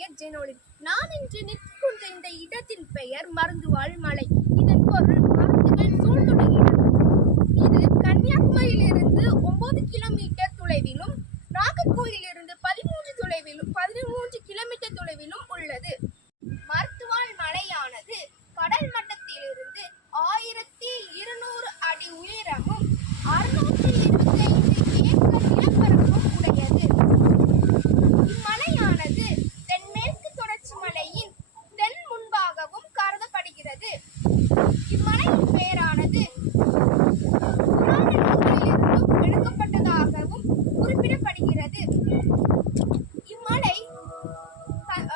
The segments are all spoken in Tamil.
பெயர் ஜெனோலின். நான் இன்று நிற்கின்ற இந்த இடத்தின் பெயர் மருந்துவாள் மலை. இதன் பொருள் மருந்துகள் சூழ்ந்துள்ள இடம். இது கன்னியாகுமரியிலிருந்து 9 கிலோமீட்டர் தொலைவிலும் நாகர்கோயிலிருந்து 13 கிலோமீட்டர் தொலைவிலும் உள்ளது. மருந்துவாள் மலையானது கடல் மட்டத்திலிருந்து 1200 அடி உயரமும் 625 ஏக்கர் நிலப்பரப்பும் உடையது. இம்மலையானது தென்மேற்கு தொடர்ச்சி மலையின் தென் முன்பாகவும் கருதப்படுகிறது. இம்மலையின் பெயரானது புராண நூல்களிலிருந்தும் எடுக்கப்பட்டதாகவும் குறிப்பிடப்படுகிறது. இம்மலை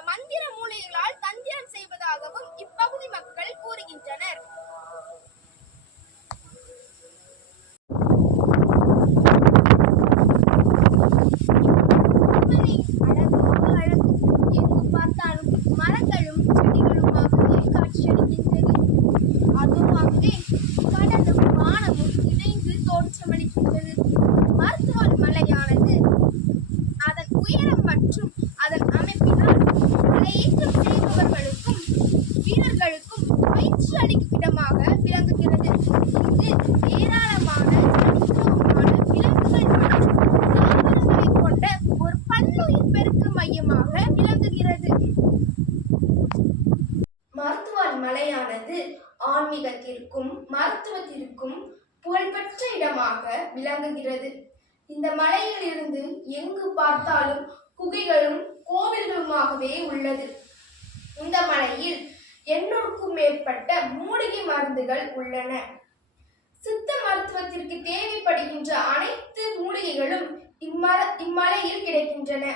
மந்திர மூலிகைகளால் தந்திரம் செய்வதாகவும் இப்பகுதி மக்கள் கூறுகின்றனர். எங்கு பார்த்தாலும் மரங்களும் செடிகளுமாகவே காட்சியளிக்கின்றது. அதுவும் அங்கே கடலும் வானமும் இணைந்து தோற்றமளிக்கின்றது. மருந்துவாள் மலையானது அதன் உயரம் மற்றும் அதன் அமைப்பினால் மலையேற்றம் செய்பவர்களுக்கும் வீரர்களுக்கும் பயிற்சி அளிக்கும் இடமாக விளங்குகிறது. இங்கு ஏராளமான தனித்துவமான விலங்குகள் மற்றும் தாவரங்களை கொண்ட ஒரு பல்லுயிர் பெருக்கு மையமாக விளங்குகிறது. மருந்துவாள் மலையானது ஆன்மீகத்திற்கும் மருத்துவத்திற்கும் புகழ்பெற்ற இடமாக விளங்குகிறது. இந்த மலையில் இருந்து எங்கு பார்த்தாலும் குகைகளும் கோவில்களுமாகவே உள்ளது. இந்த மலையில் 800க்கும் மேற்பட்ட மூலிகை மருந்துகள் உள்ளன. சித்த மருத்துவத்திற்கு தேவைப்படுகின்ற அனைத்து மூலிகைகளும் இம்மலையில் கிடைக்கின்றன.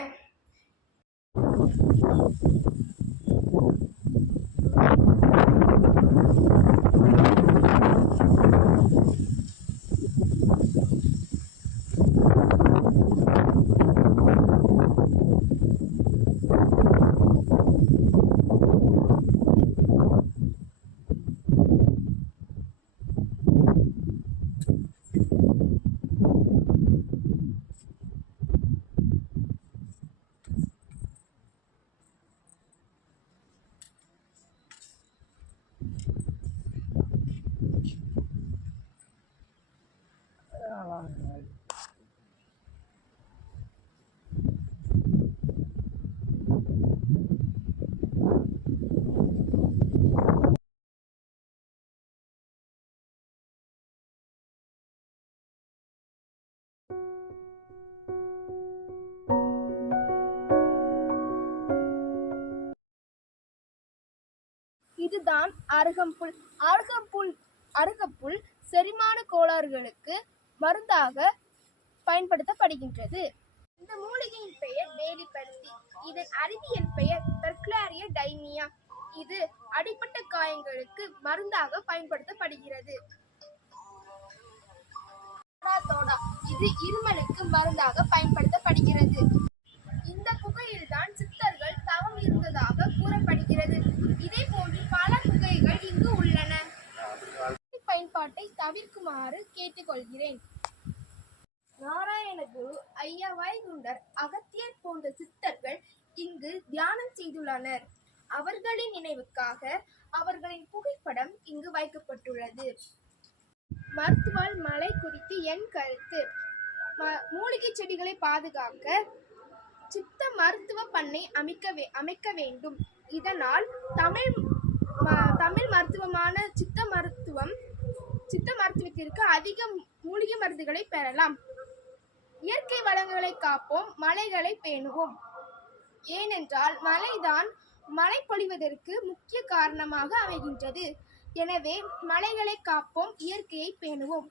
இதுதான் அருகம்புல். அருகம்புல் செரிமான கோளாறுகளுக்கு மருந்தாக பயன்படுத்தப்படுகின்றது. இந்த மூலிகையின் பெயர் வேலிப்பருத்தி. இதன் அறிவியல் பெயர் பெர்குலாரியா டைனியா. இது அடிபட்ட காயங்களுக்கு மருந்தாக பயன்படுத்தப்படுகிறது. இது இருமலுக்கு மருந்தாக பயன்படுத்தப்படுகிறது. இந்த குகையில்தான் சித்தர்கள் தவம் இருந்ததாக கூறப்படுகிறது. இதே போன்று பல குகைகள் இங்கு உள்ளன. பயன்பாட்டை தவிர்க்குமாறு கேட்டுக்கொள்கிறேன். நாராயணகுரு, ஐயா வைகுண்டர், அகத்தியர் போன்ற சித்தர்கள் இங்கு தியானம் செய்துள்ளனர். அவர்களின் நினைவுக்காக அவர்களின் புகைப்படம் இங்கு வைக்கப்பட்டுள்ளது. மருந்துவாள் மலை குறித்து என் கருத்து: மூலிகை செடிகளை பாதுகாக்க சித்த மருத்துவ பண்ணை அமைக்க வேண்டும். இதனால் தமிழ் மருத்துவமான சித்த மருத்துவத்திற்கு அதிக மூலிகை மருந்துகளை பெறலாம். இயற்கை வளங்களை காப்போம், மலைகளை பேணுவோம். ஏனென்றால் மலைதான் மழை பொழிவதற்கு முக்கிய காரணமாக அமைகின்றது. எனவே மலைகளை காப்போம், இயற்கையை பேணுவோம்.